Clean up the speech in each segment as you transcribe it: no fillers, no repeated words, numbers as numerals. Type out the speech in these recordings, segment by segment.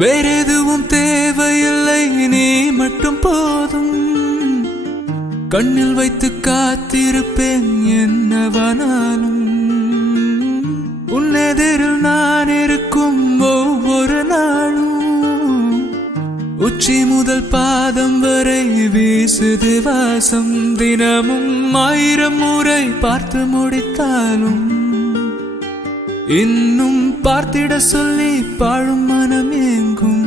வேறெதுவும் தேவையில்லை, நீ மட்டும் போதும். கண்ணில் வைத்து காத்திருப்பேன் என்னவானாலும். உன்னெதிரில் நான் இருக்கும் ஒவ்வொரு நாளும் உச்சி முதல் பாதம் வரை வீசுது வாசம். தினமும் 1000 முறை பார்த்து முடித்தாலும் இன்னும் பார்த்திட சொல்லி பாழும் மனம் ஏங்கும்.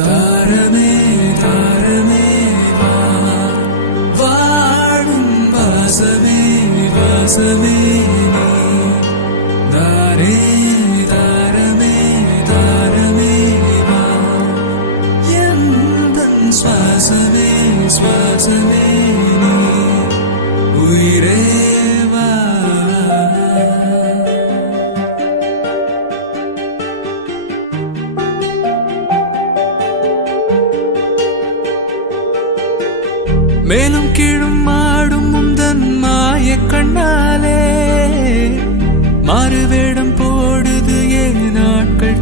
தாரமே தாரமே வா, வாழும் வாசமே வாசமே நீ. தாரே தாரமே தாரமே வா, எந்தன் சுவாசமே சுவாசமே நீ. உயிரே வா. மேலும் கீழும் மாடும் முந்தன் மாய கண்ணாலே மாறு வேடம் போடுது ஏன் நாட்கள்